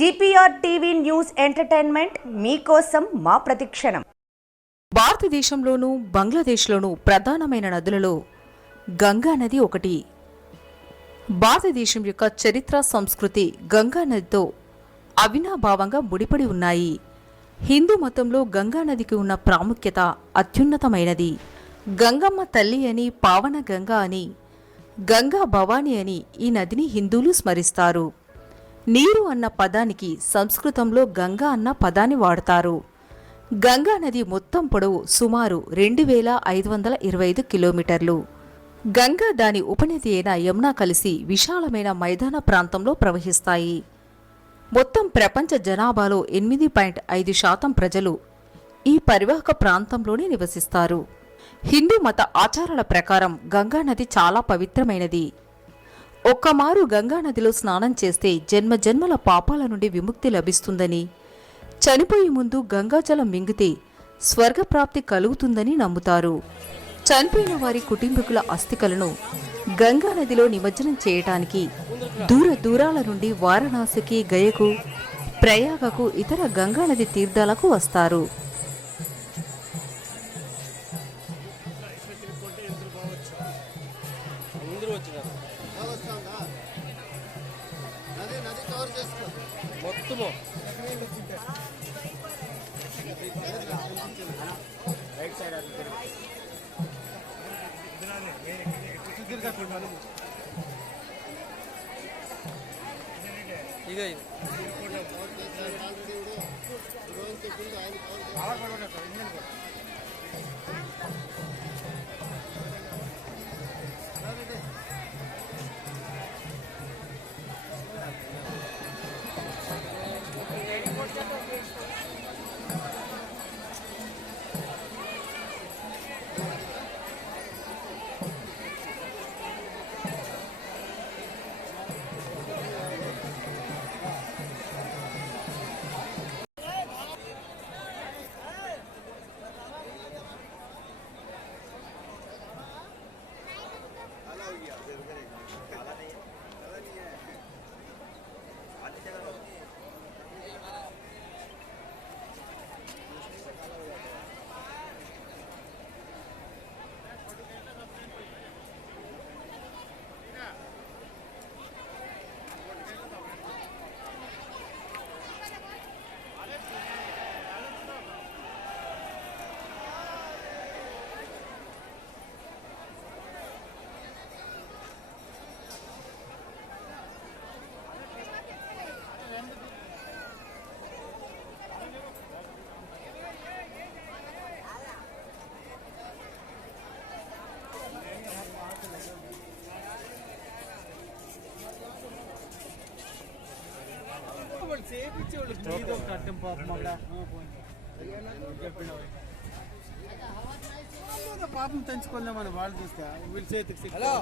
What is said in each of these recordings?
GPR TV news entertainment మీకోసం మా ప్రతిక్షణం. భారతదేశంలోనూ బంగ్లాదేశ్లోనూ ప్రధానమైన నదులలో గంగా నది ఒకటి. భారతదేశం యొక్క చరిత్ర సంస్కృతి గంగా నదితో అవినాభావంగా ముడిపడి ఉన్నాయి. హిందూ మతంలో గంగా నదికి ఉన్న ప్రాముఖ్యత అత్యున్నతమైనది. గంగమ్మ తల్లి అని పావన గంగా అని గంగా భవాని అని ఈ నదిని హిందువులు స్మరిస్తారు. నీరు అన్న పదానికి సంస్కృతంలో గంగా అన్న పదాన్ని వాడతారు. గంగా నది మొత్తం పొడవు సుమారు రెండు వేల ఐదు వందల ఇరవై ఐదు కిలోమీటర్లు. గంగా దాని ఉపనది అయిన యమున కలిసి విశాలమైన మైదాన ప్రాంతంలో ప్రవహిస్తాయి. మొత్తం ప్రపంచ జనాభాలో ఎనిమిది పాయింట్ ఐదు శాతం ప్రజలు ఈ పరివాహక ప్రాంతంలోనే నివసిస్తారు. హిందూ మత ఆచారాల ప్రకారం గంగా నది చాలా పవిత్రమైనది. ఒక్కమారు గంగా నదిలో స్నానం చేస్తే జన్మ జన్మల పాపాల నుండి విముక్తి లభిస్తుందని. చనిపోయే ముందు గంగాజలం మింగితే స్వర్గప్రాప్తి కలుగుతుందని నమ్ముతారు. చనిపోయిన వారి కుటుంబీకుల అస్థికలను గంగా నదిలో నిమజ్జనం చేయటానికి దూర దూరాల నుండి వారణాసికి గయకు ప్రయాగకు ఇతర గంగానది తీర్థాలకు వస్తారు. గంగా నది తీర్థాలకు వస్తారు మొత్తము ఇక ఇది. వాళ్ళు చేపించేవాళ్ళు మీదో కట్టం పాపం అక్కడ. పాపం తెంచుకుందామని వాళ్ళు చూస్తే వీళ్ళు చేతికి హలో.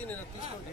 నేను తీసుకుంటే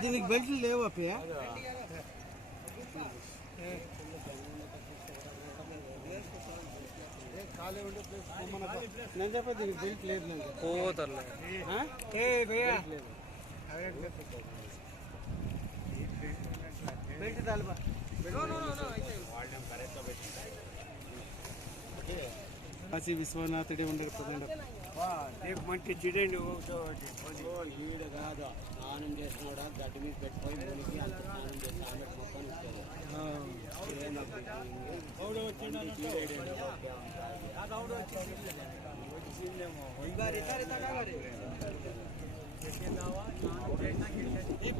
దీనికి బెల్ట్లు లేవు అప్పే నేను చెప్పేది దీనికి బెల్ట్ లేదు నేను పోతర్లే బెల్ట్ తాలిబా. కాశీ విశ్వనాథుడే ఉండరు రేపు మంచి చిడండి ఈడ కాదు. స్నానం చేసినాడా గడ్డి మీద పెట్టిపోయి మునిగి అంత స్నానం చేసి ఆమె ఇచ్చారు ఈ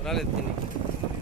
ஒரு ஆள் எடுத்து